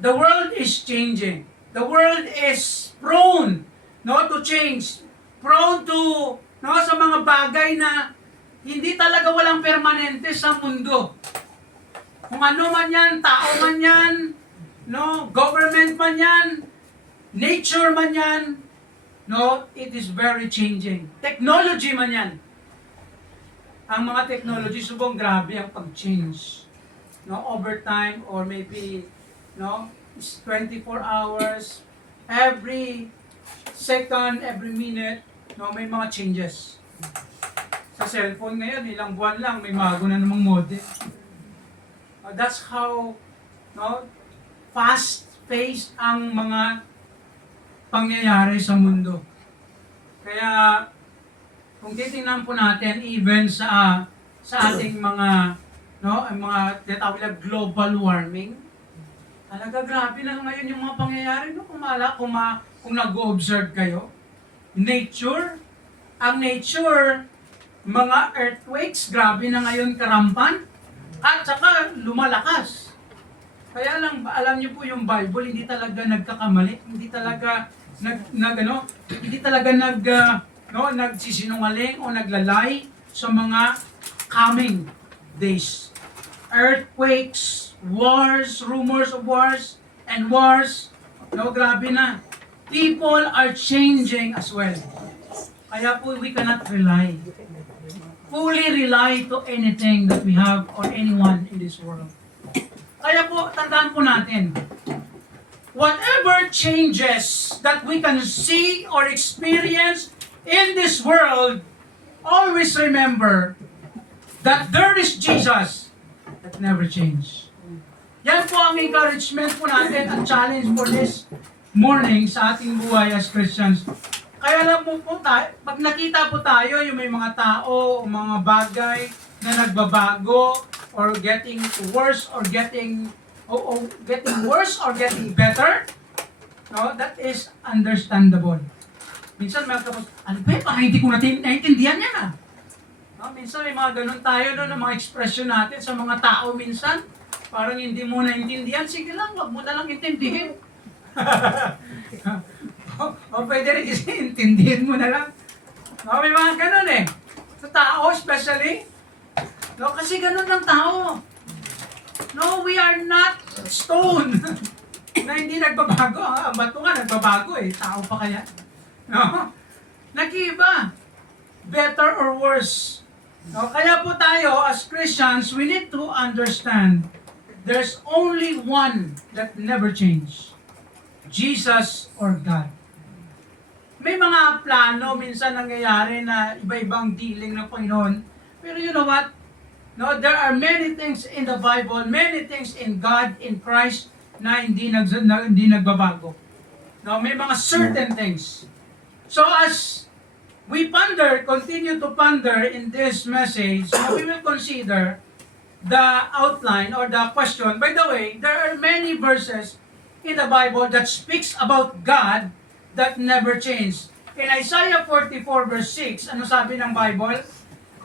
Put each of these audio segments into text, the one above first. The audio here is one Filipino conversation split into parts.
the world is changing. The world is prone, no, to change. Prone to, no, sa mga bagay na hindi talaga walang permanente sa mundo. Kung ano man yan, tao man yan, no, government man yan, nature man yan, no, it is very changing. Technology man yan. Ang mga technology, subong grabe ang pag-change. No, over time, or maybe, no, it's 24 hours, every second, every minute, no, may mga changes. Sa cellphone ngayon, ilang buwan lang, may bago na namang model. That's how, no, fast-paced ang mga pangyayari sa mundo. Kaya, kung titingnan po natin, even sa ating mga, no, ang mga tinatawag na global warming, talaga grabe na ngayon yung mga pangyayari, no, kung nag-observe kayo. Ang nature, mga earthquakes, grabe na ngayon karampan, at saka lumalakas. Kaya lang, alam niyo po yung Bible, hindi talaga nagkakamali, hindi talaga nagsisinungaling o naglalay sa mga coming days. Earthquakes, wars, rumors of wars, and wars, no, grabe na. People are changing as well. Kaya po, we cannot fully rely to anything that we have or anyone in this world. Kaya po, tandaan po natin, whatever changes that we can see or experience in this world, always remember that there is Jesus that never changes. Yan po ang encouragement po natin, ang challenge for this morning sa ating buhay as Christians. Kaya lang po tayo, pag nakita po tayo yung may mga tao o mga bagay na nagbabago or getting worse or getting worse or getting better, no, that is understandable. Minsan may kapos, ano ba yun? Parang hindi ko naiintindihan yan ah. No, minsan may mga ganun tayo no, ng mga expression natin sa mga tao minsan. Parang hindi mo naiintindihan, sige lang, wag mo na lang intindihin. O pwede rin kasi intindihin mo na lang. No, may mga ganun eh. Sa tao especially. No, kasi ganun lang tao. No, we are not stone. Na hindi nagbabago. Ang bato nga nagbabago eh. Tao pa kaya? No? Nag-iiba. Better or worse. No, kaya po tayo as Christians, we need to understand there's only one that never changes. Jesus or God. May mga plano minsan nangyayari na iba-ibang dealing ng Panginoon. Pero you know what? No, there are many things in the Bible, many things in God, in Christ, na hindi nagbabago. No, may mga certain things. So as we continue to ponder in this message, we will consider the outline or the question. By the way, there are many verses in the Bible that speaks about God that never change. In Isaiah 44 verse 6, ano sabi ng Bible?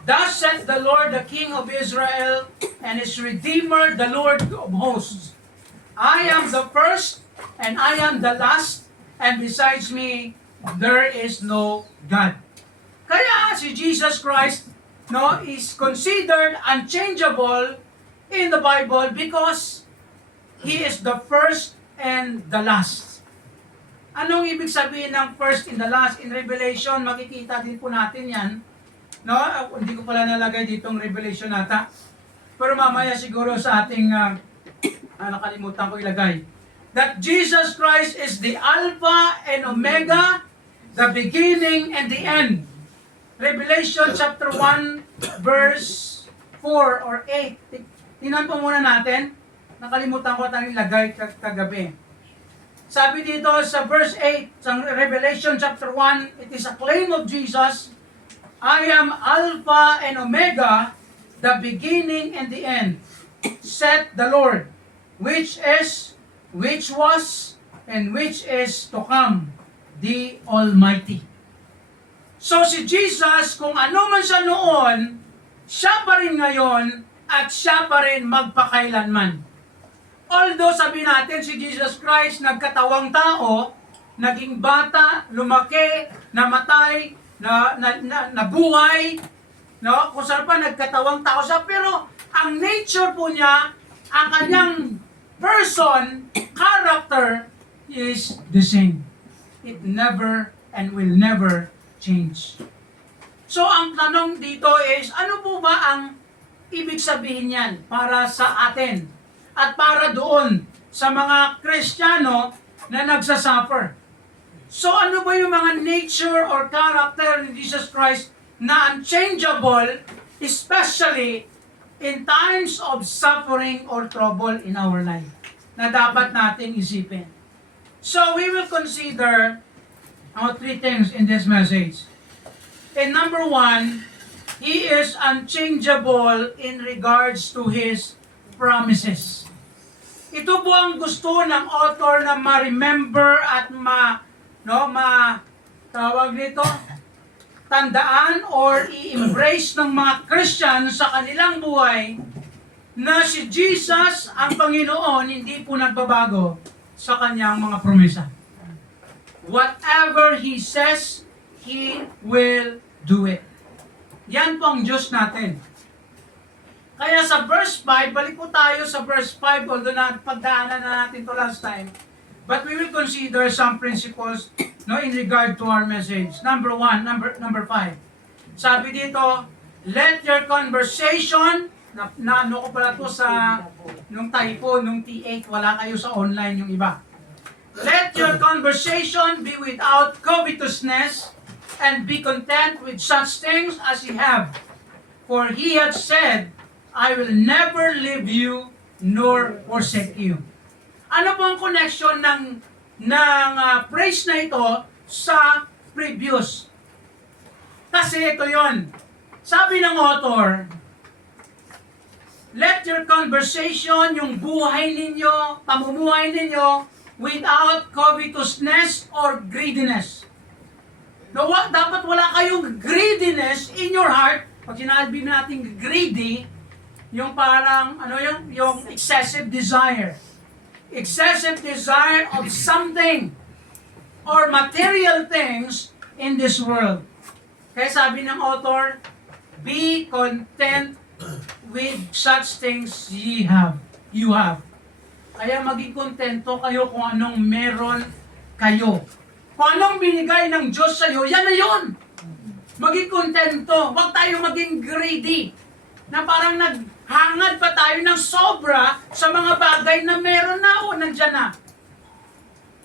Thus said the Lord, the King of Israel, and His Redeemer, the Lord of hosts. I am the first, and I am the last, and besides me, there is no God. Kaya si Jesus Christ, no, is considered unchangeable in the Bible because He is the first and the last. Anong ibig sabihin ng first and the last? In Revelation, makikita din po natin yan. No? Hindi ko pala nalagay ditong Revelation nata. Pero mamaya siguro sa ating, nakalimutan ko ilagay. That Jesus Christ is the Alpha and Omega, the beginning and the end. Revelation chapter 1, verse 4 or 8. Tingnan po muna natin. Nakalimutan ko tayong ilagay kagabi. Sabi dito sa verse 8, sa Revelation chapter 1, it is a claim of Jesus, I am Alpha and Omega, the beginning and the end, said the Lord, which was, and which is to come, the Almighty. So si Jesus, kung ano man siya noon, siya pa rin ngayon, at siya pa rin magpakailanman. Although sabi natin si Jesus Christ nagkatawang tao, naging bata, lumaki, namatay, nabuhay, no? Kung saan pa nagkatawang tao siya, pero ang nature po niya, ang kanyang person, character, is the same. It never and will never change. So ang tanong dito is, ano po ba ang ibig sabihin yan para sa atin at para doon sa mga Kristiyano na nagsasuffer? So ano ba yung mga nature or character ni Jesus Christ na unchangeable, especially in times of suffering or trouble in our life, na dapat nating isipin? So we will consider three things in this message. And number one, He is unchangeable in regards to His promises. Ito po ang gusto ng author na ma-remember at tawag nito, tandaan or i-embrace ng mga Christian sa kanilang buhay na si Jesus, ang Panginoon, hindi po nagbabago sa kanyang mga promesa. Whatever He says, He will do it. Yan po ang Diyos natin. Kaya sa verse 5, balik po tayo sa verse 5, although pagdaanan na natin to last time. But we will consider some principles in regard to our message. Number 1, number 5. Sabi dito, let your conversation, ano ko pala to sa nung typo, nung T8, wala kayo sa online yung iba. Let your conversation be without covetousness, and be content with such things as ye have. For He hath said, I will never leave you nor forsake you. Ano pong connection ng phrase na ito sa previous? Kasi ito yon. Sabi ng author, let your conversation, yung buhay ninyo, pamumuhay ninyo, without covetousness or greediness. Dapat wala kayong greediness in your heart. Pag sinabi natin greedy, yung parang, yung excessive desire. Excessive desire of something or material things in this world. Kaya sabi ng author, be content with such things you have. Kaya maging kontento kayo kung anong meron kayo. Kung anong binigay ng Diyos sa iyo, yan na yun. Maging kontento. Huwag tayo maging greedy. Na parang naghangad pa tayo ng sobra sa mga bagay na meron na o nandyan na.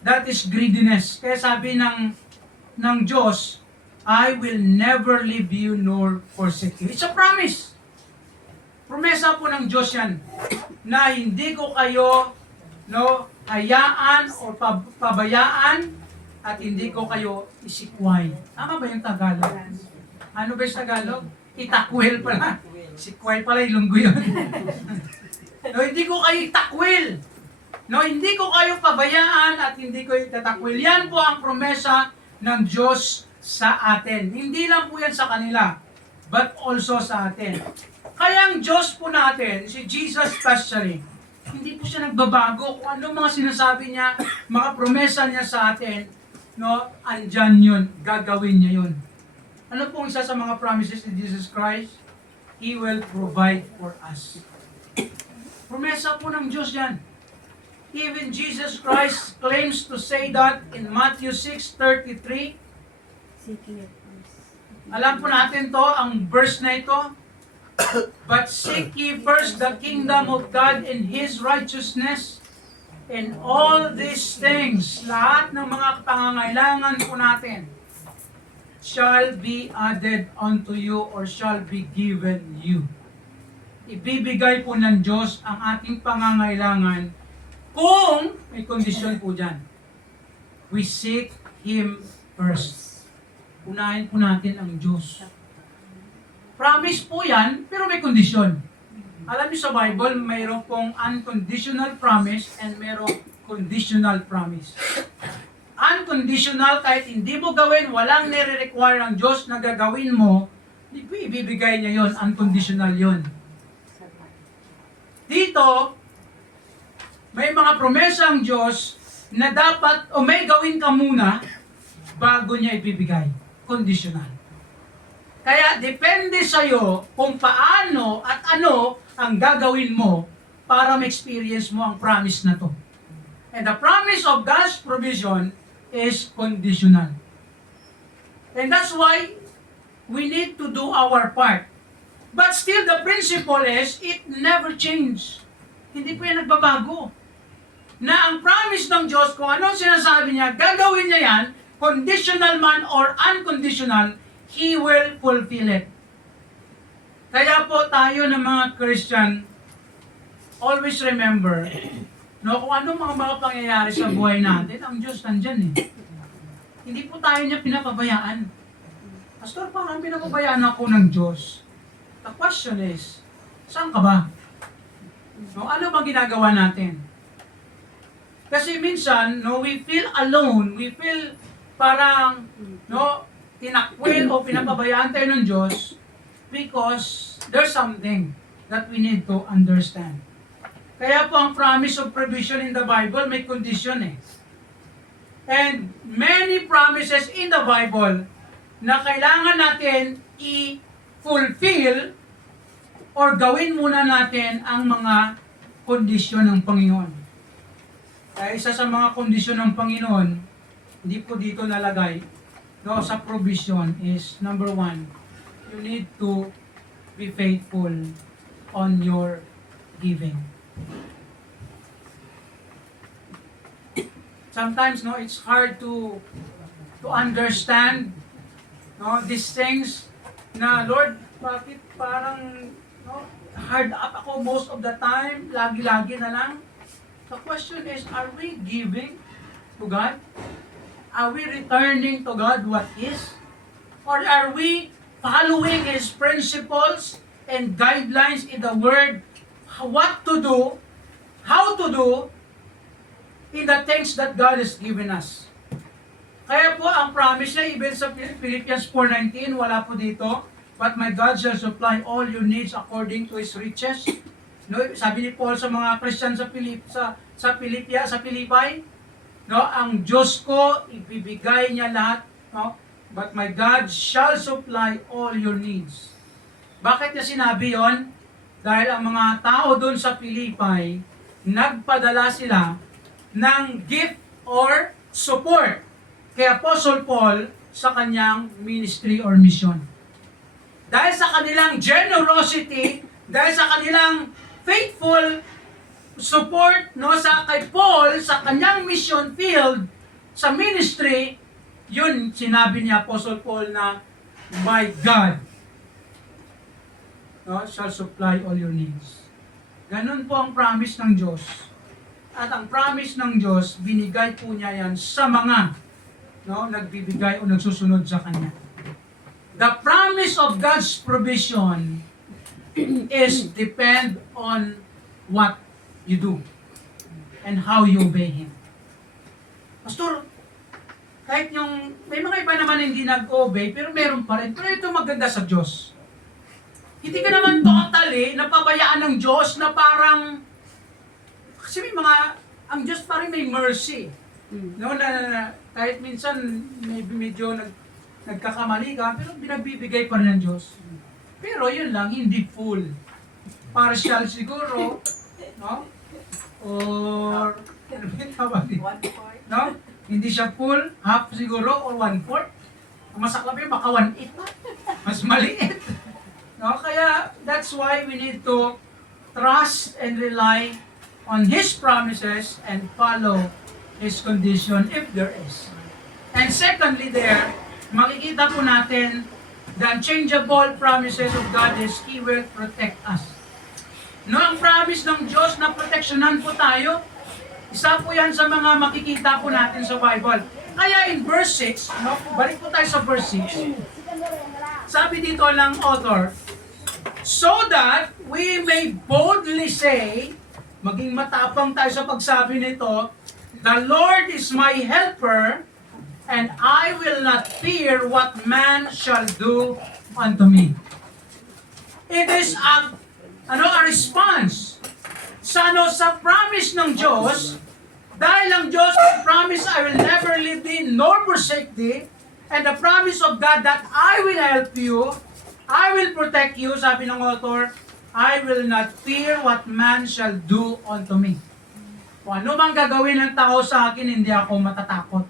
That is greediness. Kaya sabi ng Diyos, I will never leave you nor forsake you. It's a promise. Promesa po ng Diyos yan. Na hindi ko kayo hayaan o pabayaan at hindi ko kayo isikway. Tama ba yung Tagalog? Ano ba yung Tagalog? Itakwil pala. Sikway pala, ilunggo yun. Hindi ko kayo itakwil. Hindi ko kayo pabayaan at hindi ko itatakwil. Yan po ang promesa ng Diyos sa atin. Hindi lang po yan sa kanila, but also sa atin. Kaya ang Diyos po natin, si Jesus especially, hindi po siya nagbabago. Kung ano mga sinasabi niya, mga promesa niya sa atin, andyan yun, gagawin niya yun. Ano pong isa sa mga promises ni Jesus Christ? He will provide for us. Promesa po ng Diyos yan. Even Jesus Christ claims to say that in Matthew 6:33. Alam po natin to, ang verse na ito. But seek ye first the kingdom of God and His righteousness, and all these things, lahat ng mga pangangailangan po natin, shall be added unto you or shall be given you. Ibibigay po ng Diyos ang ating pangangailangan kung may kondisyon po dyan. We seek Him first. Unahin po natin ang Diyos. Promise po yan, pero may kondisyon. Alam niyo sa Bible, mayroon pong unconditional promise and mayroong conditional promise. Unconditional, kahit hindi mo gawin, walang nire-require ng Diyos na gagawin mo, ibibigay niya yon, unconditional yon. Dito, may mga promesa ang Diyos na dapat o may gawin ka muna bago niya ibibigay. Conditional. Kaya depende sa'yo kung paano at ano ang gagawin mo para ma-experience mo ang promise na to. And the promise of God's provision is conditional. And that's why we need to do our part. But still, the principle is, it never changes. Hindi po yan nagbabago. Na ang promise ng Diyos, kung anong sinasabi niya, gagawin niya yan, conditional man or unconditional, He will fulfill it. Kaya po tayo ng mga Christian, always remember, no, kung anong mga pangyayari sa buhay natin, ang Diyos nandyan eh. Hindi po tayo niya pinapabayaan. Pastor, parang pinapabayaan ako ng Diyos. The question is, saan ka ba? No, ano bang ginagawa natin? Kasi minsan, no, we feel alone, we feel parang, no, tinakwil o pinapabayaan tayo ng Diyos because there's something that we need to understand. Kaya po ang promise of provision in the Bible may condition eh. And many promises in the Bible na kailangan natin i-fulfill or gawin muna natin ang mga kondisyon ng Panginoon. Kaya isa sa mga kondisyon ng Panginoon, hindi po dito nalagay, no, sa provision is, number 1, you need to be faithful on your giving. Sometimes, no, it's hard to understand, no, these things na, Lord, bakit parang, no, hard up ako most of the time, lagi-lagi na lang. The question is, are we giving to God? Are we returning to God what is? Or are we following His principles and guidelines in the Word, what to do, how to do, in the things that God has given us? Kaya po, ang promise niya, even sa Philippians 4:19, wala po dito, but my God shall supply all your needs according to His riches. No, sabi ni Paul sa mga Christian sa Philippi, no, ang Diyos ko ibibigay niya lahat, no? But my God shall supply all your needs. Bakit niya sinabi 'yon? Dahil ang mga tao doon sa Philippi, nagpadala sila ng gift or support kay Apostle Paul sa kanyang ministry or mission. Dahil sa kanilang generosity, dahil sa kanilang faithful support, no, sa kay Paul sa kanyang mission field sa ministry, yun sinabi ni Apostle Paul na my God, no, shall supply all your needs. Ganun po ang promise ng Diyos. At ang promise ng Diyos, binigay po niya yan sa mga, no, nagbibigay o nagsusunod sa Kanya. The promise of God's provision is depend on what you do and how you obey Him. Pastor, kahit yung, may mga iba naman hindi nag-obey, pero meron pa rin. Pero ito maganda sa Diyos. Hindi ka naman totally napabayaan ng Diyos na parang, kasi may mga, ang Diyos pa rin may mercy. No, na kahit minsan medyo nagkakamali ka, pero binagbibigay pa rin ng Diyos. Pero yun lang, hindi full. Partial siguro, no? Or, ano ba yung tawag? No? Hindi siya full, half siguro, or 1/4. Ang masaklap yun, baka 1/8. Mas maliit. No? Kaya, that's why we need to trust and rely on His promises and follow His condition if there is. And secondly there, makikita po natin the unchangeable promises of God is He will protect us. No, ang promise ng Diyos na proteksyonan po tayo, isa po yan sa mga makikita po natin sa Bible. Kaya in verse 6, no, balik po tayo sa verse 6, sabi dito ng author, so that we may boldly say, maging matapang tayo sa pagsabi nito, the Lord is my helper, and I will not fear what man shall do unto me. It is a response sa promise ng Diyos, dahil ang Diyos promise, I will never leave thee nor forsake thee, and the promise of God that I will help you, I will protect you, sabi ng author, I will not fear what man shall do unto me. Kung ano mang gagawin ng tao sa akin, hindi ako matatakot.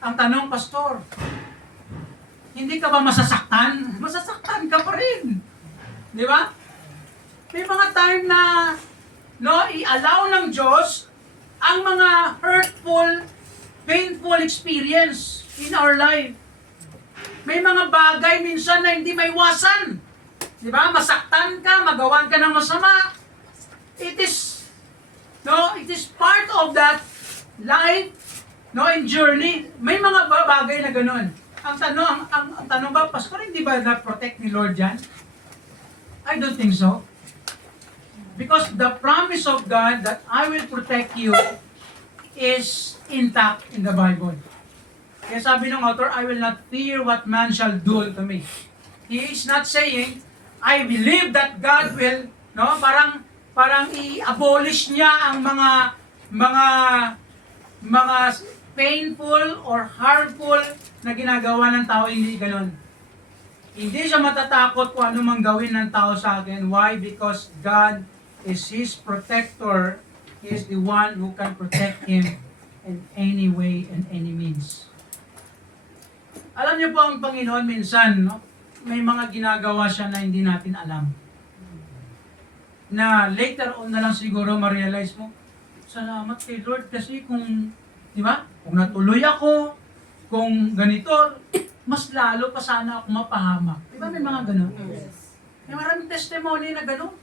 Ang tanong, Pastor, hindi ka ba masasaktan? Masasaktan ka pa rin. Di ba? May mga time na i-allow ng Diyos ang mga hurtful, painful experience in our life. May mga bagay minsan na hindi maiwasan. Di ba? Masaktan ka, magawan ka ng masama. It is part of that life, and journey. May mga bagay na ganun. Ang tanong ba, Pastor, hindi ba na-protect ni Lord yan? I don't think so. Because the promise of God that I will protect you is intact in the Bible. Kaya sabi ng author, I will not fear what man shall do to me. He is not saying, I believe that God will, parang i-abolish niya ang mga painful or harmful na ginagawa ng tao. Hindi ganon. Hindi siya matatakot kung ano mang gawin ng tao sa akin. Why? Because God is his protector. He is the one who can protect him in any way and any means. Alam niyo po ang Panginoon minsan, may mga ginagawa siya na hindi natin alam. Na later on na lang siguro ma-realize mo, salamat kay Lord kasi kung, di ba? Kung natuloy ako, kung ganito, mas lalo pa sana ako mapahamak. Di ba may mga ganun? May maraming testimony na ganun.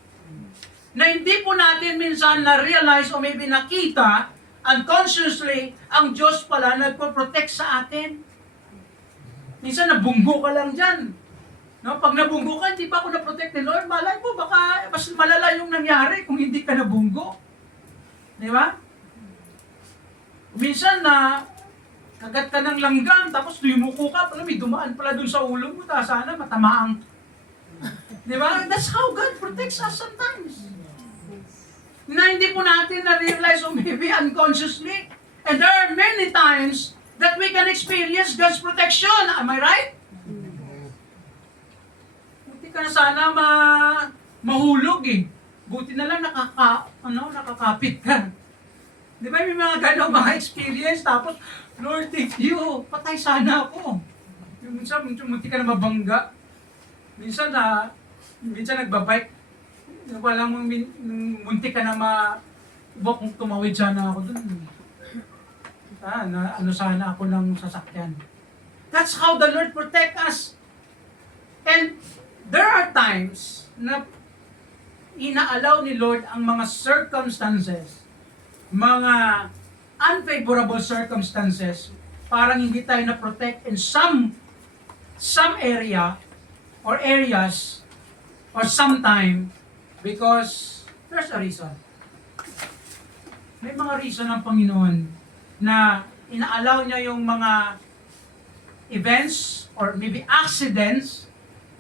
Na hindi po natin minsan na-realize o maybe nakita unconsciously ang Diyos pala nagpo-protect sa atin. Minsan nabunggo ka lang dyan. Pag nabunggo ka, hindi pa ako na-protect ni Lord, malay mo, baka mas malala yung nangyari kung hindi ka nabunggo. Di ba? Minsan na kagat ka ng langgam, tapos yumuko ka, pala may dumaan pala dun sa ulo mo, sana matamaang. Di ba? That's how God protects us sometimes. Na hindi po natin na-realize o maybe unconsciously. And there are many times that we can experience God's protection. Am I right? Buti ka na sana mahulog eh. Buti na lang nakakapit ka. Di ba may mga ganong mga experience, tapos, Lord, thank you, patay sana ako. Minsan, munti ka na mabangga. Minsan nagbabike. Walang munti ka na kung tumawid sana ako dun. Sana ako ng sasakyan. That's how the Lord protect us. And there are times na inaalaw ni Lord ang mga circumstances, mga unfavorable circumstances, parang hindi tayo na-protect in some area or areas or sometime because there's a reason. May mga reason ng Panginoon na inaalaw niya yung mga events or maybe accidents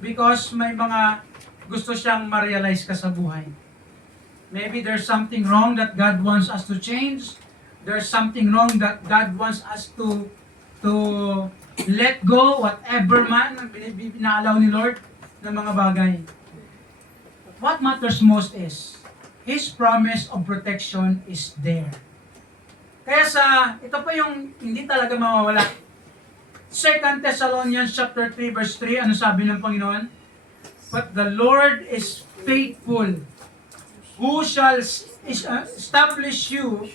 because may mga gusto siyang ma-realize ka sa buhay. Maybe there's something wrong that God wants us to change. There's something wrong that God wants us to let go, whatever man ang pinaalaw ni Lord ng mga bagay. What matters most is, His promise of protection is there. Kaya ito pa yung hindi talaga mawawala. 2 Thessalonians chapter 3 verse 3, ano sabi ng Panginoon? But the Lord is faithful, who shall establish you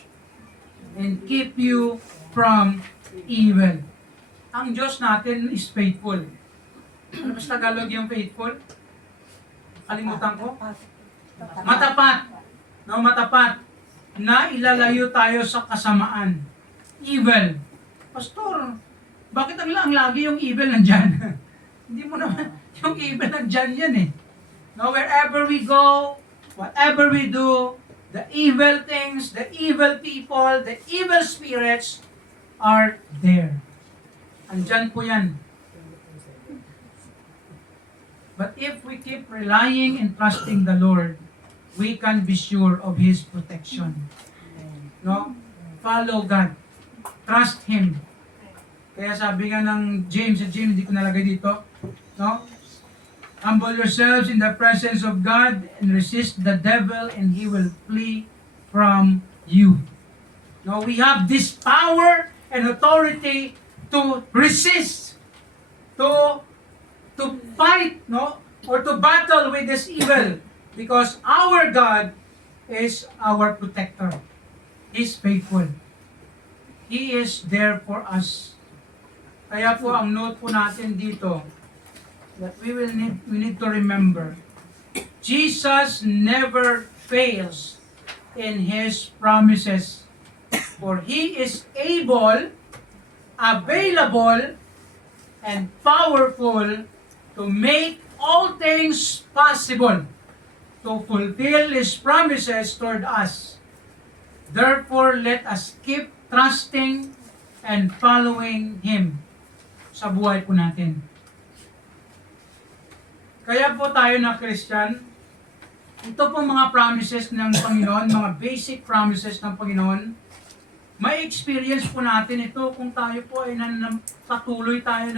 and keep you from evil. Ang Diyos natin is faithful. Ano ba sa Tagalog yung faithful? Kalimutan ko? Matapat. Matapat. Na ilalayo tayo sa kasamaan. Evil. Pastor, bakit ang lagi yung evil nandyan? Hindi mo naman, yung evil nandyan yan eh. No, wherever we go, whatever we do, the evil things, the evil people, the evil spirits are there. Andyan po yan. But if we keep relying and trusting the Lord, we can be sure of His protection. No? Follow God. Trust Him. Kaya sabi nga ng James, hindi ko nalagay dito, no? Humble yourselves in the presence of God and resist the devil and he will flee from you. No, we have this power and authority to resist, to fight, no, or to battle with this evil, because our God is our protector. He's faithful. He is there for us. Kaya po ang note po natin dito, that we need to remember, Jesus never fails in His promises, for He is able, available, and powerful to make all things possible to fulfill His promises toward us. Therefore, let us keep trusting and following Him sa buhay po natin. Kaya po tayo na Christian, ito po mga promises ng Panginoon, mga basic promises ng Panginoon, may experience po natin ito kung tayo po ay patuloy tayo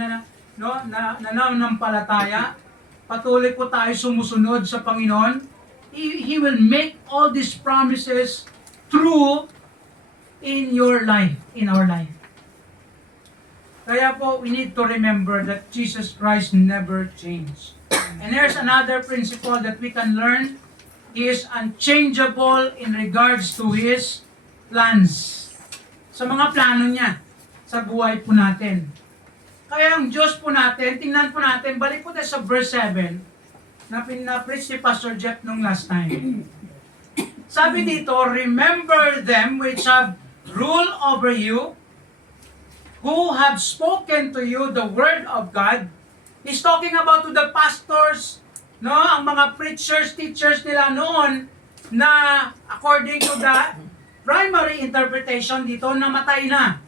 nananampalataya, patuloy po tayo sumusunod sa Panginoon. He will make all these promises true in your life, in our life. Kaya po, we need to remember that Jesus Christ never changed. And there's another principle that we can learn. He is unchangeable in regards to His plans. Sa mga plano niya, sa buhay po natin. Kaya ang Diyos po natin, tingnan po natin, balik po tayo sa verse 7, na pinapreach ni Pastor Jeff nung last time. Sabi dito, remember them which have rule over you, who have spoken to you the word of God. He's talking about to the pastors, no, ang mga preachers, teachers nila noon na according to the primary interpretation dito, namatay na.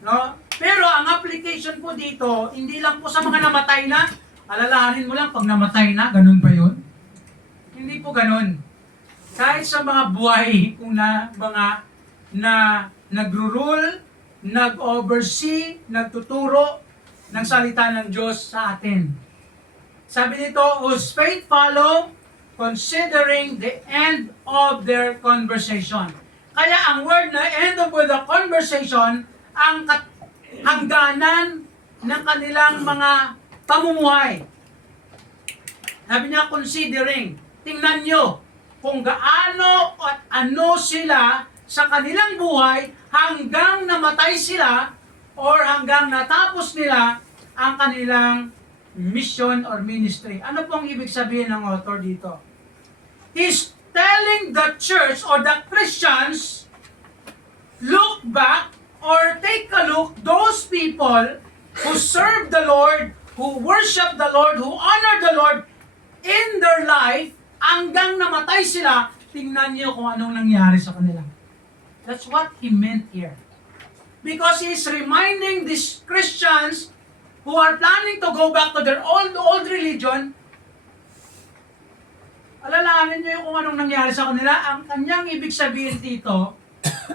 No? Pero ang application po dito, hindi lang po sa mga namatay na, alalahanin mo lang pag namatay na, ganun ba yun? Hindi po ganun. Kahit sa mga buhay kung na mga na nagro-rule, nag-oversee, nagtuturo ng salita ng Diyos sa atin. Sabi nito, whose faith follow, considering the end of their conversation. Kaya ang word na end of the conversation, ang hangganan ng kanilang mga pamumuhay. Sabi niya, considering, tingnan nyo kung gaano at ano sila sa kanilang buhay hanggang namatay sila or hanggang natapos nila ang kanilang mission or ministry. Ano pong ibig sabihin ng author dito? He's telling the church or the Christians, look back or take a look, those people who serve the Lord, who worship the Lord, who honor the Lord in their life, hanggang namatay sila, tingnan niyo kung anong nangyari sa kanila. That's what he meant here. Because he's reminding these Christians who are planning to go back to their old religion, alalahanin niyo kung anong nangyari sa kanila. Ang kanyang ibig sabihin dito,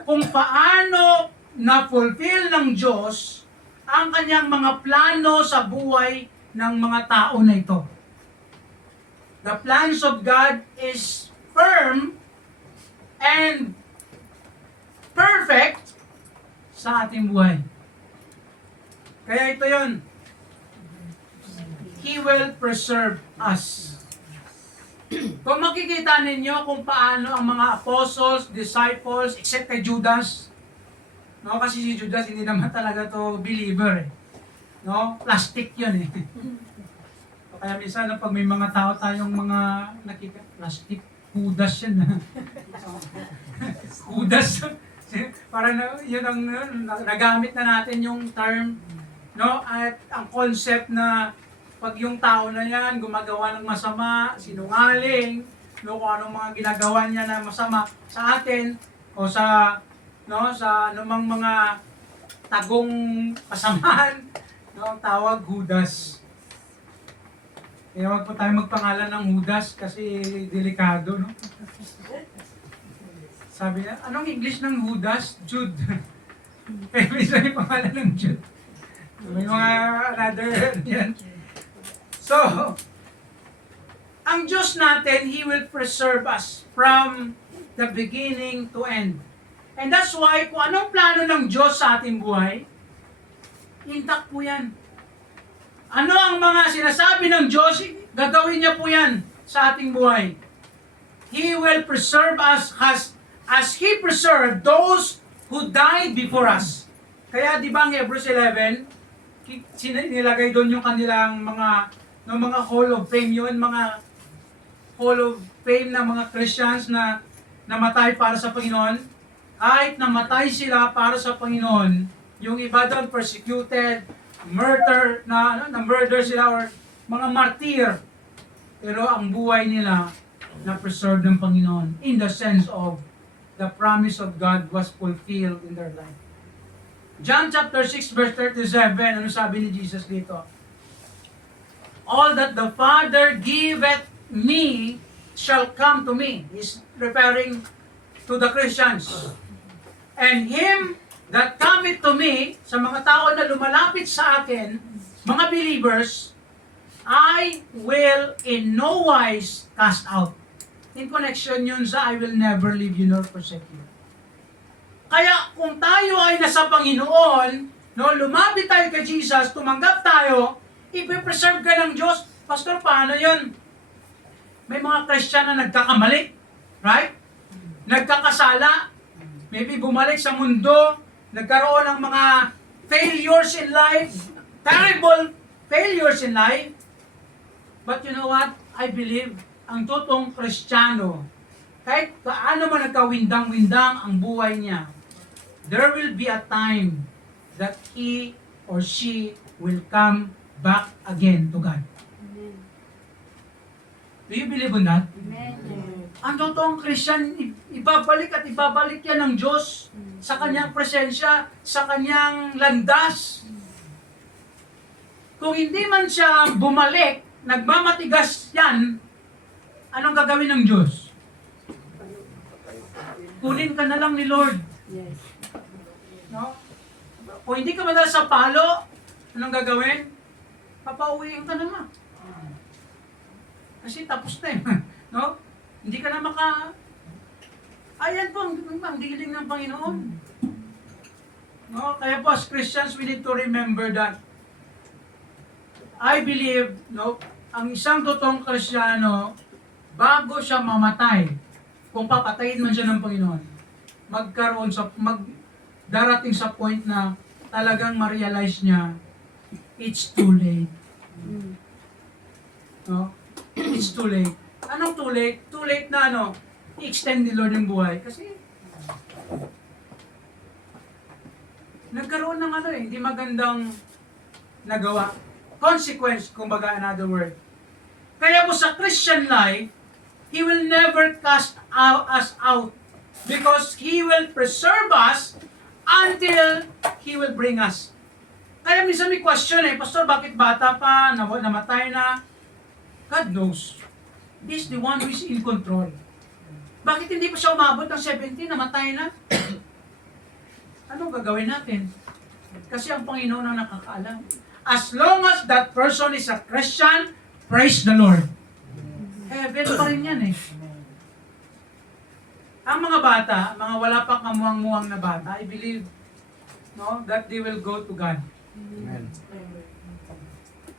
kung paano na-fulfill ng Diyos ang kanyang mga plano sa buhay ng mga tao na ito. The plans of God is firm and perfect sa ating buhay. Kaya ito yon. He will preserve us. Kung makikita ninyo kung paano ang mga apostles, disciples, except kay Judas, no, kasi si Judas hindi naman talaga to believer eh. No, plastic 'yun eh. Kaya minsan pag may mga tao tayong mga nakita, plastic, Judas 'yan. Judas. Para na, yun ang nagamit na natin yung term, no, at ang concept na pag yung tao na yan gumagawa ng masama, sinungaling, no, kung anong mga ginagawa niya na masama sa atin o sa anumang mga tagong kasamaan, no, tawag Judas. Kaya wag po tayo magpangalan ng Judas kasi delikado, no? Sabi niya, anong English ng Judas? Jude. Pero minsan yung pangalan ng Jude. May mga another yan. So, ang Diyos natin, He will preserve us from the beginning to end. And that's why, kung anong plano ng Diyos sa ating buhay, intact po yan. Ano ang mga sinasabi ng Diyos, gagawin niya po yan sa ating buhay. He will preserve us as He preserved those who died before us. Kaya di ba ang Hebrews 11, nilagay doon yung kanilang mga Hall of Fame yun, mga Hall of Fame ng mga Christians na namatay para sa Panginoon. Kahit namatay sila para sa Panginoon, yung iba doon persecuted, murder sila or mga martyr. Pero ang buhay nila na preserved ng Panginoon in the sense of the promise of God was fulfilled in their life. John chapter 6 verse 37, ano sabi ni Jesus dito? All that the Father giveth me shall come to me. He's referring to the Christians. And him that cometh to me, sa mga tao na lumalapit sa akin, mga believers, I will in no wise cast out. In connection yun sa I will never leave you nor forsake you. Kaya kung tayo ay nasa Panginoon, no, lumapit tayo kay Jesus, tumanggap tayo, ipipreserve ka ng Diyos. Pastor, paano yun? May mga Christian na nagkakamali, right? Nagkakasala, maybe bumalik sa mundo, nagkaroon ng mga failures in life, terrible failures in life. But you know what? I believe ang totoong Kristiyano, kahit paano man nagkawindang-windang ang buhay niya, there will be a time that he or she will come back again to God. Amen. Do you believe in that? Amen. Ang totoong Christian, ibabalik at ibabalik yan ng Diyos sa kanyang presensya, sa kanyang landas. Kung hindi man siya bumalik, nagmamatigas yan, anong gagawin ng Diyos? Kunin ka na lang ni Lord. Yes. No? Kung hindi ka madala sa palo, anong gagawin? Papauwiin ka naman. Kasi tapos na eh. No? Hindi ka na ayan po, ang diling ng Panginoon. No? Kaya po as Christians, we need to remember that I believe, no, ang isang totoong Kristiyano, bago siya mamatay, kung papatayin man siya ng Panginoon, darating sa point na talagang ma-realize niya, it's too late. No? It's too late. Anong too late? Too late na i-extend ni Lord yung buhay. Kasi, nagkaroon ng hindi magandang nagawa. Consequence, kumbaga, another word. Kaya po sa Christian life, He will never cast us out because He will preserve us until He will bring us. Kaya minsan may question Pastor, bakit bata pa, namatay na? God knows. He's the one who is in control. Bakit hindi pa siya umabot ng 70, namatay na? Anong gagawin natin? Kasi ang Panginoon ang nakakaalam. As long as that person is a Christian, praise the Lord. Heaven pa rin yan Ang mga bata, mga wala pa kamuang-muang na bata, I believe that they will go to God. Amen.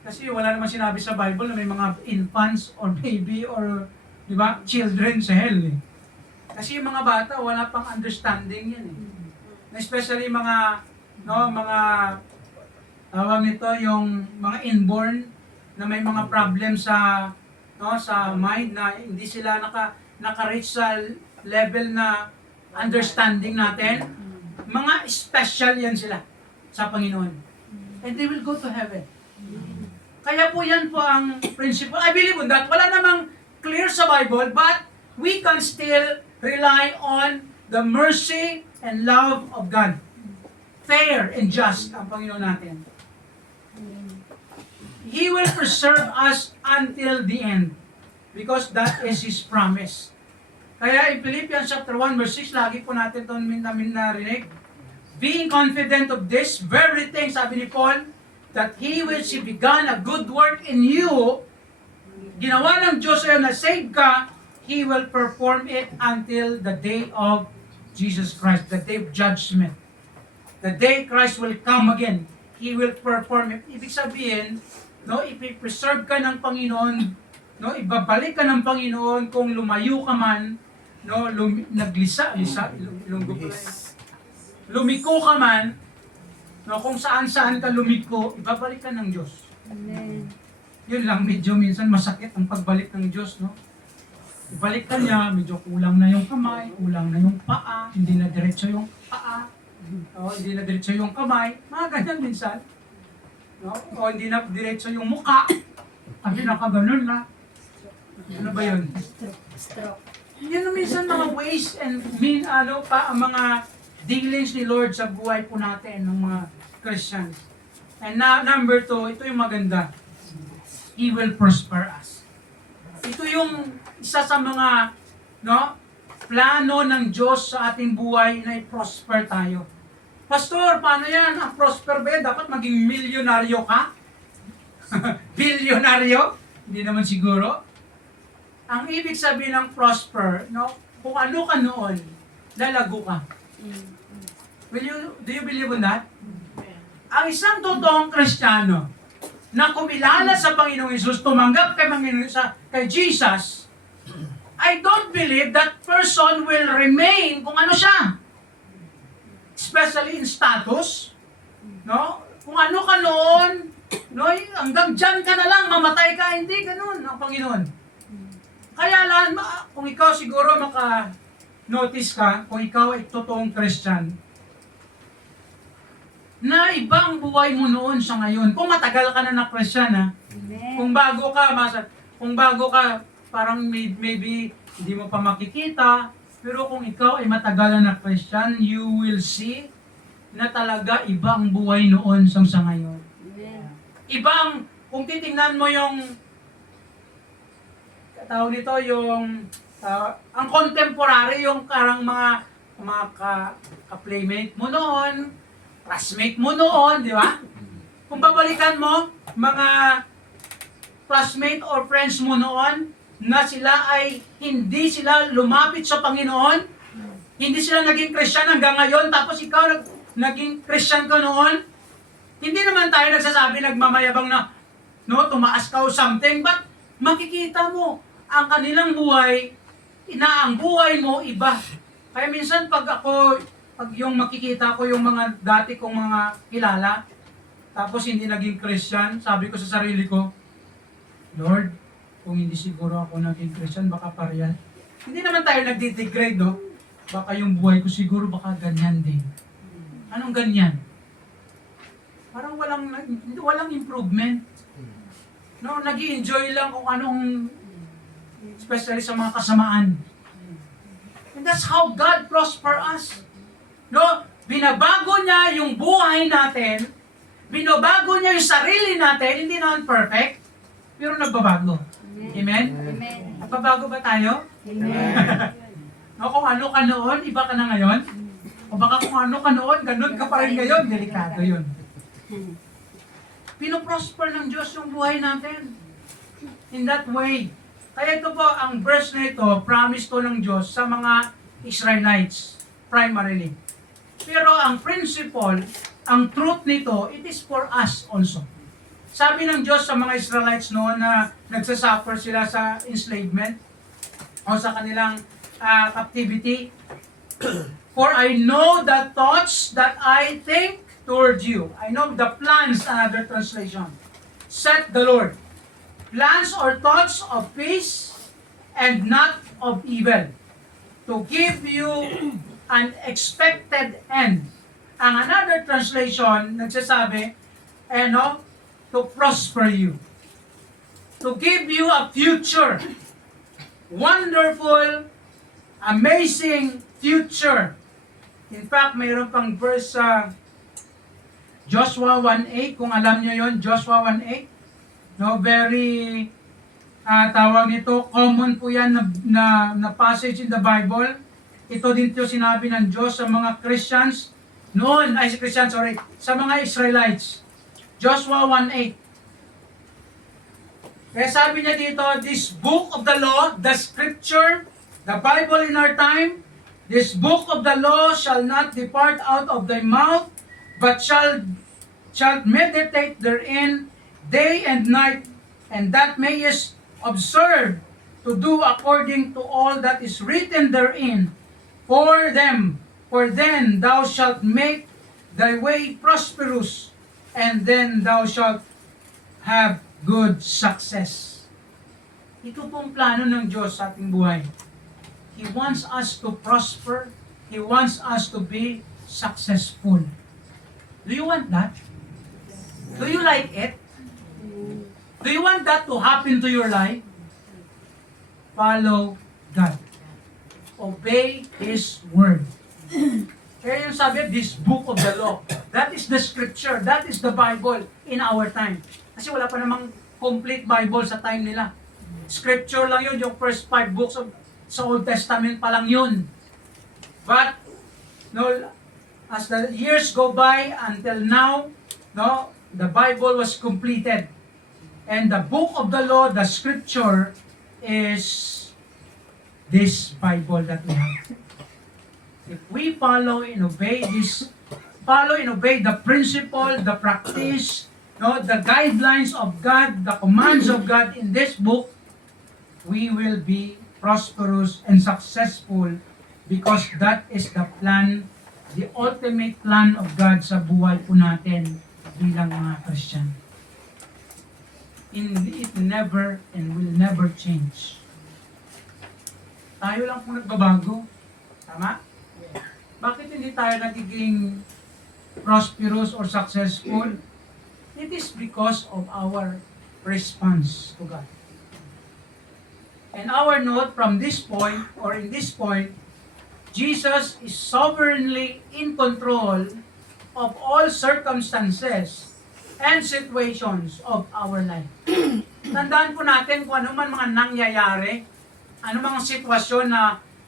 Kasi wala naman sinabi sa Bible na may mga infants or baby or, di ba, children sa hell Kasi yung mga bata, wala pang understanding yan Especially mga tawag nito, yung mga inborn na may mga problem sa mind na hindi sila naka-reach sa level na understanding natin. Mga special yan sila sa Panginoon. And they will go to heaven. Kaya po yan po ang principle. I believe in that. Wala namang clear sa Bible, but we can still rely on the mercy and love of God. Fair and just ang Panginoon natin. He will preserve us until the end. Because that is His promise. Kaya in Philippians chapter 1 verse 6, lagi po natin ito namin narinig. Being confident of this very thing, sabi ni Paul, that He which began a good work in you, ginawa ng Diyos sa'yo na save ka, He will perform it until the day of Jesus Christ, the day of judgment. The day Christ will come again, He will perform it. Ibig sabihin, no, ipipreserve ka ng Panginoon, no, ibabalik ka ng Panginoon kung lumayo ka man, no, lumiko ka man, no, kung saan-saan ka lumiko, ibabalik ka ng Diyos. Amen. Yun lang, medyo minsan masakit ang pagbalik ng Diyos, no? Ibalik ka niya, medyo kulang na yung kamay, kulang na yung paa, hindi na diretso yung paa, no? Hindi na diretso yung kamay, mga ganyan minsan. No? O hindi na diretso yung mukha, ang pinakaganon na. Ano ba yun? Stroke. Yan ang minsan mga ways and ang mga dealings ni Lord sa buhay po natin ng mga Christians. And number 2, ito yung maganda. He will prosper us. Ito yung isa sa mga plano ng Diyos sa ating buhay na i-prosper tayo. Pastor, paano yan? Ang prosper ba yan? Dapat maging milyonaryo ka? Bilyonaryo? Hindi naman siguro. Ang ibig sabihin ng prosper, kung ano ka noon, lalago ka. Do you believe in that? Ang isang totoong Kristiyano na kumilala sa Panginoong Hesus, tumanggap kay Jesus, I don't believe that person will remain kung ano siya. Especially in status, no? Kung ano ka noon, no, hanggang dyan ka na lang, mamatay ka, hindi ganun ang Panginoon. Kaya lang, kung ikaw siguro maka-notice ka, kung ikaw ay totoong Christian, na ibang buhay mo noon sa ngayon. Kung matagal ka na Christian, ha? Amen. Kung bago ka, parang maybe hindi mo pa makikita, pero kung ikaw ay matagal na Christian, you will see na talaga ibang buhay noon sa ngayon. Amen. Ibang, kung titingnan mo yung tawag nito, yung ang contemporary, yung karang mga ka-playmate mo noon, classmate mo noon, di ba? Kung babalikan mo, mga classmate or friends mo noon, na sila ay hindi sila lumapit sa Panginoon, hindi sila naging Christian hanggang ngayon, tapos ikaw naging Christian ka noon, hindi naman tayo nagsasabi, nagmamayabang na, tumaas ka o something, but makikita mo, ang kanilang buhay, ang buhay mo, iba. Kaya minsan pag yung makikita ko yung mga dati kong mga kilala, tapos hindi naging Christian, sabi ko sa sarili ko, Lord, kung hindi siguro ako naging Christian, baka parehan. Hindi naman tayo nagdi-degrade, no? Baka yung buhay ko siguro baka ganyan din. Anong ganyan? Parang walang improvement. No, nag-i-enjoy lang kung anong, especially sa mga kasamaan. And that's how God prosper us. No, binabago niya yung buhay natin, binabago niya yung sarili natin, hindi naman perfect, pero nagbabago. Amen? Amen. Nagbabago ba tayo? Amen. No, kung ano ka noon, iba ka na ngayon. O baka kung ano ka noon, ganun ka pa rin ngayon, delikado yun. Pinoprosper ng Diyos yung buhay natin. In that way. Kaya ito po, ang verse na ito, promise to ng Diyos sa mga Israelites, primarily. Pero ang principle, ang truth nito, it is for us also. Sabi ng Diyos sa mga Israelites noon na nagsasuffer sila sa enslavement o sa kanilang captivity, for I know the thoughts that I think toward you. I know the plans, another translation. Said the Lord. Plans or thoughts of peace and not of evil, to give you an expected end. Ang another translation, nagsasabi, to prosper you. To give you a future. Wonderful, amazing future. In fact, mayroon pang verse sa Joshua 1:8, kung alam nyo yon, Joshua 1:8. No, very tawag nito, common po yan na passage in the Bible. Ito din po sinabi ng Diyos sa mga Christians noon, sa mga Israelites. Joshua 1:8. Kaya sabi niya dito, this book of the law, the scripture, the Bible in our time, this book of the law shall not depart out of thy mouth, but shall meditate therein day and night, and that mayest observe to do according to all that is written therein. For then thou shalt make thy way prosperous, and then thou shalt have good success. Ito pong plano ng Diyos sa ating buhay. He wants us to prosper. He wants us to be successful. Do you want that? Do you like it? Do you want that to happen to your life? Follow God. Obey His word. Kaya yung sabi, this book of the law, that is the scripture, that is the Bible in our time. Kasi wala pa namang complete Bible sa time nila. Scripture lang yun, yung first 5 books sa Old Testament pa lang yun. But, as the years go by until now, the Bible was completed. And the book of the law, the scripture, is this Bible that we have. If we follow and obey the principle, the practice, the guidelines of God, the commands of God in this book, we will be prosperous and successful because that is the plan, the ultimate plan of God sa buhay po natin bilang mga Christian. It never and will never change. Tayo lang po nagbabago. Tama? Bakit hindi tayo nagiging prosperous or successful? It is because of our response to God. And our note from this point, or in this point, Jesus is sovereignly in control of all circumstances and situations of our life. Tandaan po natin kung ano man mga nangyayari, ano mga sitwasyon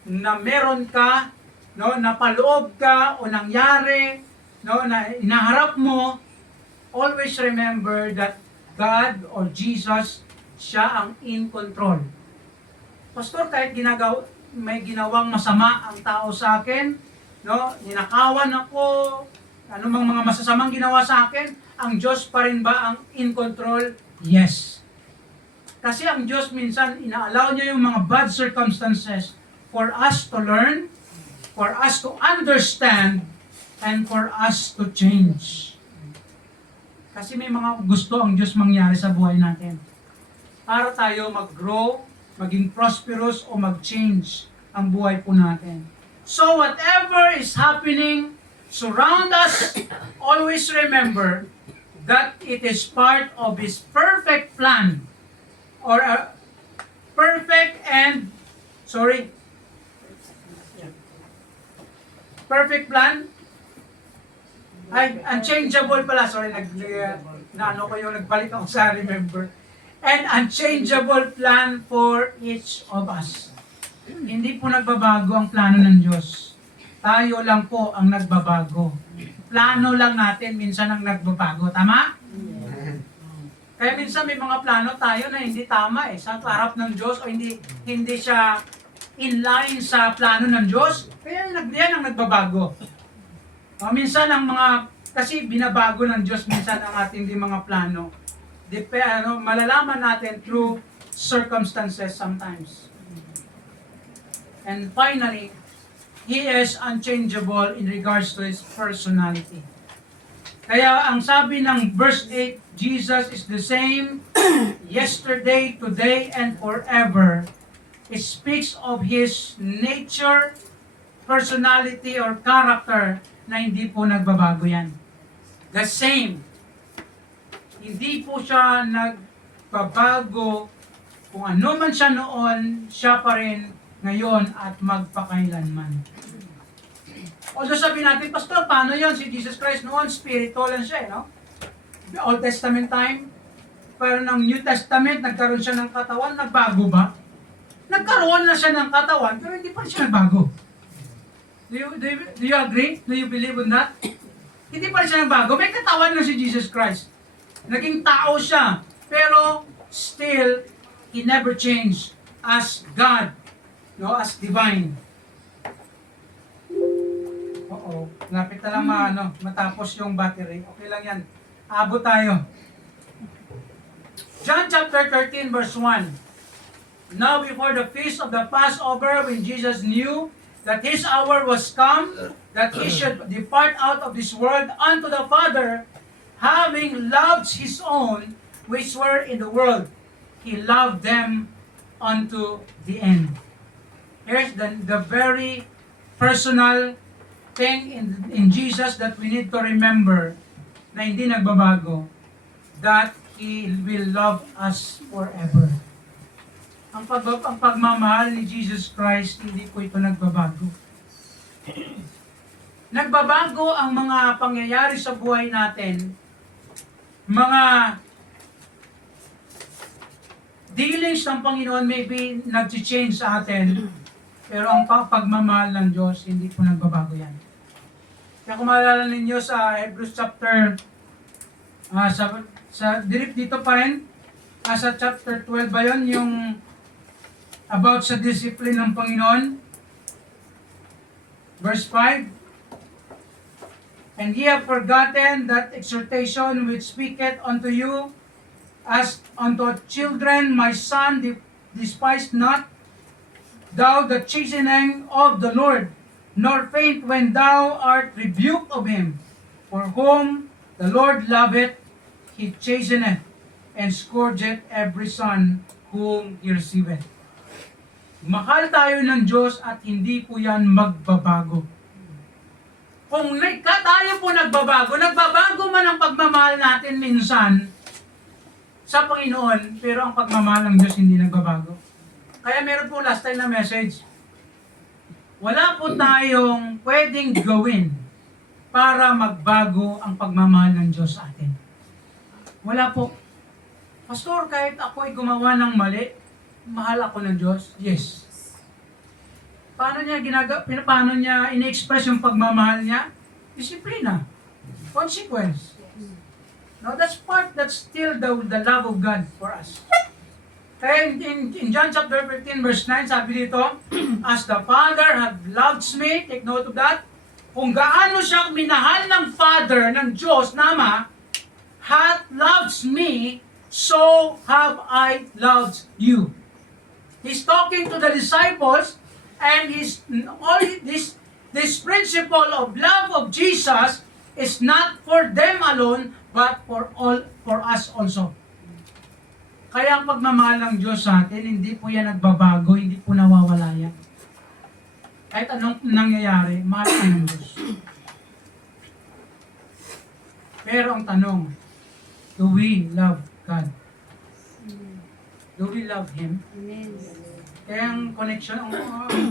na meron ka, napaloob ka o nangyari, na inaharap mo, always remember that God or Jesus, siya ang in control. Pastor, kahit may ginawang masama ang tao sa akin, ninakawan ako, ano mga masasamang ginawa sa akin, ang Diyos pa rin ba ang in control? Yes. Kasi ang Diyos minsan, ina-allow niya yung mga bad circumstances for us to learn, for us to understand, and for us to change. Kasi may mga gusto ang Diyos mangyari sa buhay natin. Para tayo mag-grow, maging prosperous, o mag-change ang buhay po natin. So whatever is happening, surround us, always remember that it is part of His perfect plan, or a perfect plan, unchangeable pala, nagbalik ako sa remember, and unchangeable plan for each of us. Hindi po nagbabago ang plano ng Diyos. Tayo lang po ang nagbabago. Plano lang natin minsan ang nagbabago. Tama? Kaya minsan may mga plano tayo na hindi tama sa harap ng Diyos, o hindi siya in line sa plano ng Diyos. Kaya yan ang nagbabago. Minsan kasi binabago ng Diyos minsan ang ating mga plano. Malalaman natin through circumstances sometimes. And finally, He is unchangeable in regards to His personality. Kaya ang sabi ng verse 8, Jesus is the same yesterday, today, and forever. It speaks of His nature, personality, or character na hindi po nagbabago yan. The same. Hindi po siya nagbabago. Kung ano man siya noon, siya pa rin ngayon at magpakailanman. Although sabi natin, Pastor, paano yun? Si Jesus Christ noon, spiritual lang siya, no? Old Testament time, para ng New Testament, nagkaroon siya ng katawan, nagbago ba? Nagkaroon na siya ng katawan, pero hindi pa siya nagbago. Do you agree? Do you believe in that? Hindi pa rin siya nagbago. May katawan na si Jesus Christ. Naging tao siya, pero still, He never changed as God, no, as divine. Oo, lapit na lang matapos yung battery. Okay lang yan. Abot tayo. John chapter 13 verse 1. Now before the feast of the Passover, when Jesus knew that His hour was come, that He should depart out of this world unto the Father, having loved His own which were in the world, He loved them unto the end. Here's the very personal thing in Jesus that we need to remember na hindi nagbabago, that He will love us forever. Ang pagmamahal ni Jesus Christ, hindi po ito nagbabago. Nagbabago ang mga pangyayari sa buhay natin, mga dealings ng Panginoon maybe nag-change sa atin, pero ang pagmamahal ng Diyos, hindi po nagbabago yan. Kaya kung maalala ninyo sa Hebrews chapter, dito pa rin, sa chapter 12 ba yun, yung about sa discipline ng Panginoon. Verse 5, And ye have forgotten that exhortation which speaketh unto you, as unto children, my son, despise not thou the chastening of the Lord, nor faint when thou art rebuked of Him. For whom the Lord loveth, He chasteneth, and scourgeth every son whom He receiveth. Mahal tayo ng Diyos at hindi po yan magbabago. Kung tayo po nagbabago man ang pagmamahal natin minsan, sa Panginoon, pero ang pagmamahal ng Diyos hindi nagbabago. Kaya meron po last time na message. Wala po tayong pwedeng gawin para magbago ang pagmamahal ng Diyos sa atin. Wala po. Pastor, kahit ako ay gumawa ng mali, mahal ako ng Diyos? Yes. Paano niya in-express yung pagmamahal niya? Disiplina. Consequence. No, that's still the love of God for us. Kaya in John chapter 15 verse 9, sabi dito, As the Father hath loved me, take note of that, kung gaano siya minahal ng Father, ng Diyos, Nama, hath loved me, so have I loved you. He's talking to the disciples, and this principle of love of Jesus is not for them alone, but for us also. Kaya ang pagmamahal ng Diyos sa atin, hindi po yan nagbabago, hindi po nawawala yan. Kahit anong nangyayari, mahal tayo ng Diyos. Pero ang tanong, do we love God? Do we love Him? Amen. Kaya ang connection,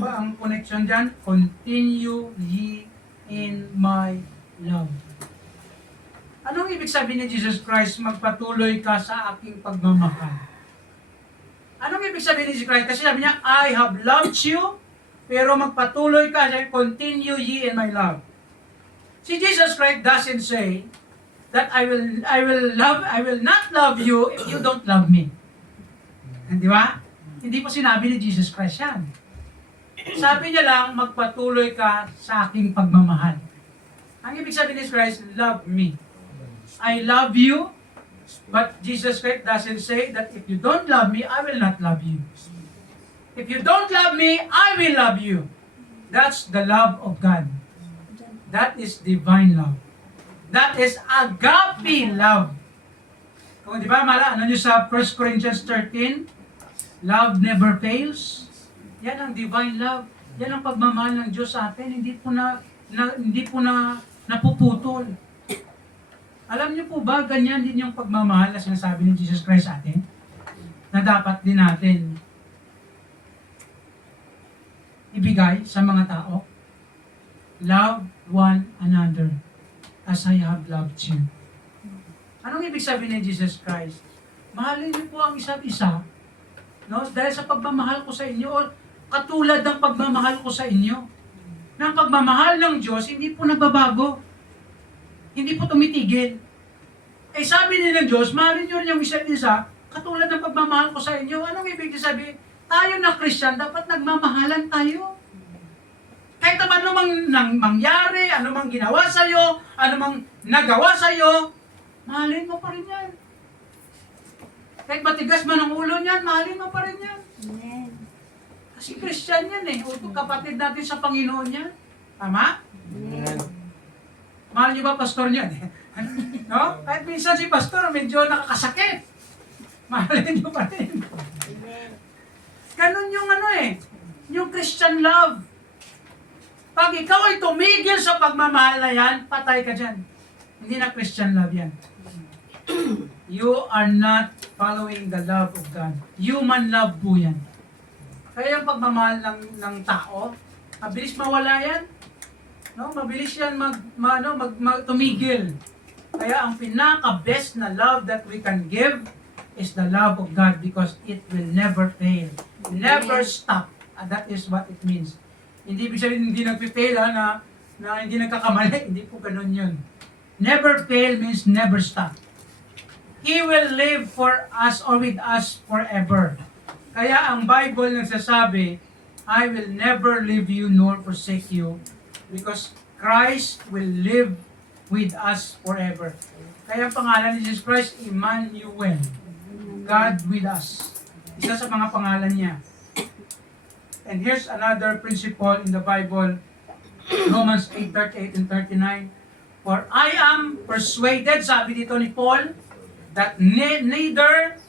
ang connection dyan, continue ye in my love. Anong ibig sabihin ni Jesus Christ, magpatuloy ka sa aking pagmamahal? Anong ibig sabihin ni Jesus Christ? Kasi sabi niya, I have loved you, pero magpatuloy ka, continue ye in my love. Si Jesus Christ doesn't say that I will not love you if you don't love me. Di ba? Hindi po sinabi ni Jesus Christ yan. Sabi niya lang, magpatuloy ka sa aking pagmamahal. Ang ibig sabihin ni Jesus Christ, love me. I love you, but Jesus Christ doesn't say that if you don't love me, I will not love you. If you don't love me, I will love you. That's the love of God. That is divine love. That is agape love. Kung di ba, ano nyo sa 1 Corinthians 13, love never fails. Yan ang divine love. Yan ang pagmamahal ng Diyos sa atin. Hindi po na napuputol. Alam niyo po ba, ganyan din yung pagmamahal na sinasabi ni Jesus Christ sa atin? Na dapat din natin ibigay sa mga tao. Love one another as I have loved you. Anong ibig sabihin ni Jesus Christ? Mahalin niyo po ang isa't isa. No? Dahil sa pagmamahal ko sa inyo, o katulad ng pagmamahal ko sa inyo. Na ang pagmamahal ng Diyos, hindi po nagbabago. Hindi po tumitigil. Eh sabi din ng Diyos, mahalin niyo rin yung isa't isa, katulad ng pagmamahal ko sa inyo. Anong ibig sabihin? Tayo na Christian, dapat nagmamahalan tayo. Kahit naman anumang mangyari, anumang ginawa sa'yo, anumang nagawa sa'yo, mahalin mo pa rin yan. Kahit matigas man ang ulo niyan, mahalin mo pa rin yan. Amen. Kasi Christian yan eh. O kapatid natin sa Panginoon yan. Tama? Amen. Mahal niyo ba pastor niyan? No? Kahit minsan si pastor medyo nakakasakit. Mahalin niyo pa rin. Amen. Ganun yung yung Christian love. Pag ikaw ay tumigil sa pagmamahal na yan, patay ka dyan. Hindi na Christian love yan. You are not following the love of God. Human love po yan. Kaya yung pagmamahal ng tao, mabilis mawala yan. No? Mabilis yan tumigil. Kaya ang pinaka-best na love that we can give is the love of God because it will never fail. Never stop. And that is what it means. Hindi ibig sabihin hindi nagpe-fail na hindi nagkakamali. Hindi po ganun yun. Never fail means never stop. He will live for us or with us forever. Kaya ang Bible nagsasabi, I will never leave you nor forsake you because Christ will live with us forever. Kaya ang pangalan ni Jesus Christ, Emmanuel. God with us. Isa sa mga pangalan niya. And here's another principle in the Bible, Romans 8:38 and 39. For I am persuaded, sabi dito ni Paul, that neither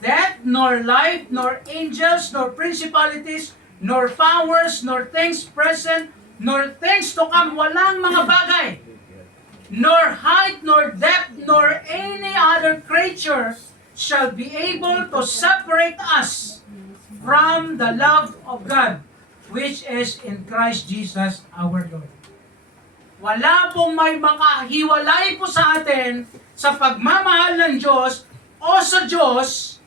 death, nor life, nor angels, nor principalities, nor powers, nor things present, nor things to come, walang mga bagay, nor height, nor depth, nor any other creature shall be able to separate us from the love of God, which is in Christ Jesus our Lord. Wala pong may makahiwalay po sa atin sa pagmamahal ng Diyos o sa Diyos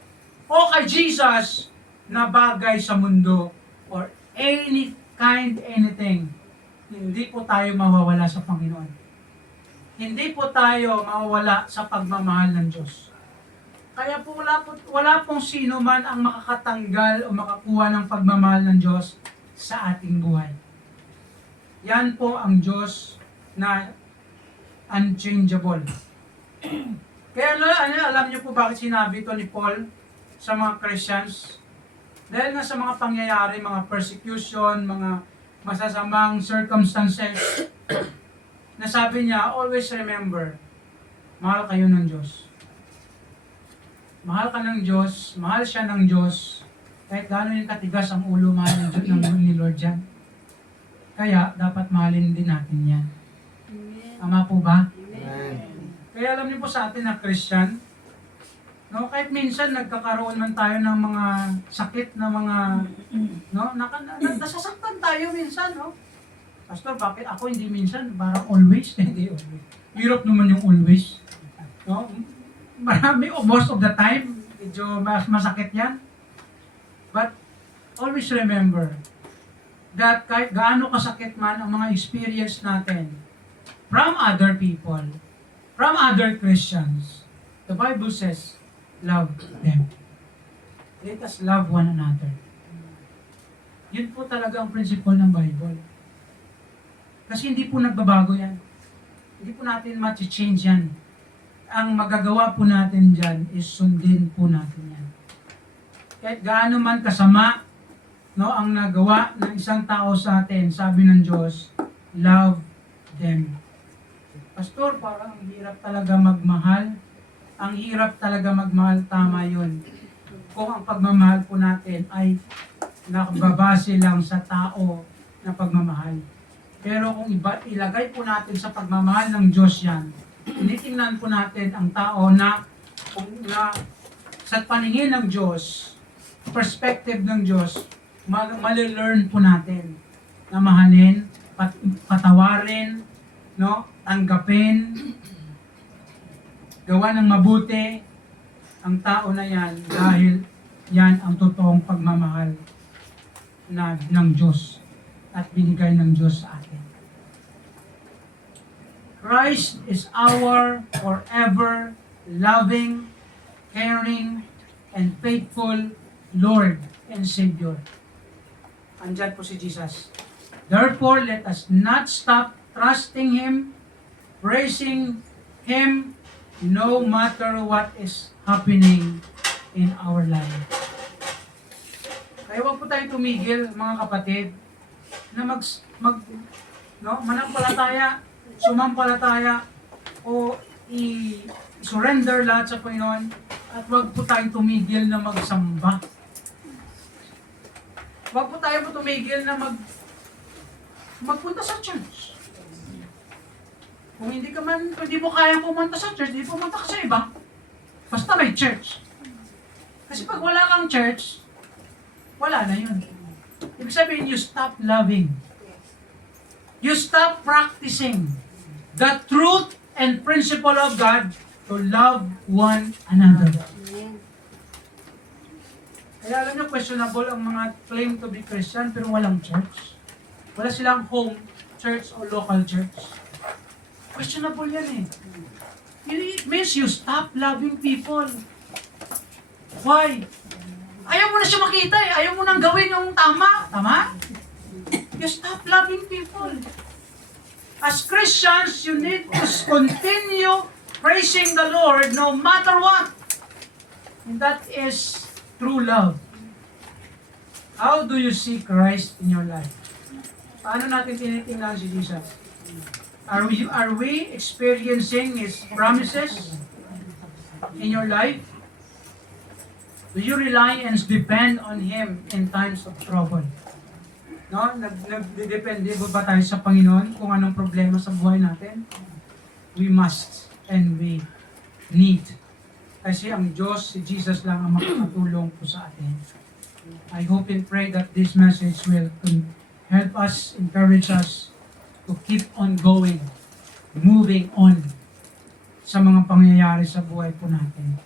o kay Jesus na bagay sa mundo or anything. Hindi po tayo mawawala sa Panginoon. Hindi po tayo mawawala sa pagmamahal ng Diyos. Kaya po wala pong sino man ang makakatanggal o makakuha ng pagmamahal ng Diyos sa ating buhay. Yan po ang Diyos na unchangeable. Kaya alam niyo po bakit sinabi ito ni Paul sa mga Christians? Dahil nga sa mga pangyayari, mga persecution, mga masasamang circumstances, nasabi niya, always remember, mahal kayo ng Diyos. Mahal ka ng Diyos, mahal siya ng Diyos, kahit gano'n yung katigas ang ulo mahal ng ni Lord yan. Kaya, dapat mahalin din natin yan. Tama po ba? Amen. Kaya alam niyo po sa atin na Christian, no, kahit minsan nagkakaroon man tayo ng mga sakit na mga, no, nasasaktan tayo minsan, no? Pastor, bakit ako hindi minsan? Parang always? Hindi always. Hirap naman yung always. No? Marami, most of the time, medyo masakit yan. But, always remember that kahit gaano kasakit man ang mga experience natin from other people, from other Christians, the Bible says, love them. Let us love one another. Yun po talaga ang principle ng Bible. Kasi hindi po nagbabago yan. Hindi po natin ma-change yan. Ang magagawa po natin dyan is sundin po natin yan. Kahit gaano man kasama, no, ang nagawa ng isang tao sa atin, sabi ng Diyos, love them. Pastor, parang ang hirap talaga magmahal. Ang hirap talaga magmahal, tama yun. Kung ang pagmamahal po natin ay nakababase lang sa tao na pagmamahal. Pero kung ilagay po natin sa pagmamahal ng Diyos yan, tinitingnan po natin ang tao na sa paningin ng Diyos, perspective ng Diyos, mali-learn po natin na mahalin, patawarin, no, tanggapin, gawa ng mabuti, ang tao na yan dahil yan ang totoong pagmamahal ng Diyos at binigay ng Diyos sa atin. Christ is our forever loving, caring, and faithful Lord and Savior. Andyan po si Jesus. Therefore, let us not stop trusting Him, praising Him, no matter what is happening in our life. Kaya huwag po tayo tumigil, mga kapatid, na manampalataya, sumampalataya, o i-surrender lahat sa Panginoon, at huwag po tayo tumigil na magsamba. Huwag po tayo tumigil na magpunta sa church. Kung hindi mo kaya pumunta sa church, hindi pumunta ka sa iba. Basta may church. Kasi pag wala kang church, wala na yun. Ibig sabihin, you stop loving. You stop practicing the truth and principle of God to love one another. Kaya alam nyo, questionable ang mga claim to be Christian pero walang church. Wala silang home church o local church. Questionable yan eh. It means you stop loving people. Why? Ayaw mo na siya makita eh. Ayaw mo nang gawin yung tama. Tama? You stop loving people. As Christians, you need to continue praising the Lord no matter what. And that is true love. How do you see Christ in your life? Paano natin tinitingnan si Jesus? Are we experiencing His promises in your life? Do you rely and depend on Him in times of trouble? No? Nagdedepende ba tayo sa Panginoon kung anong problema sa buhay natin? We must and we need. Kasi ang Diyos, si Jesus lang ang makakatulong po sa atin. I hope and pray that this message will help us, encourage us to keep on going, moving on sa mga pangyayari sa buhay po natin.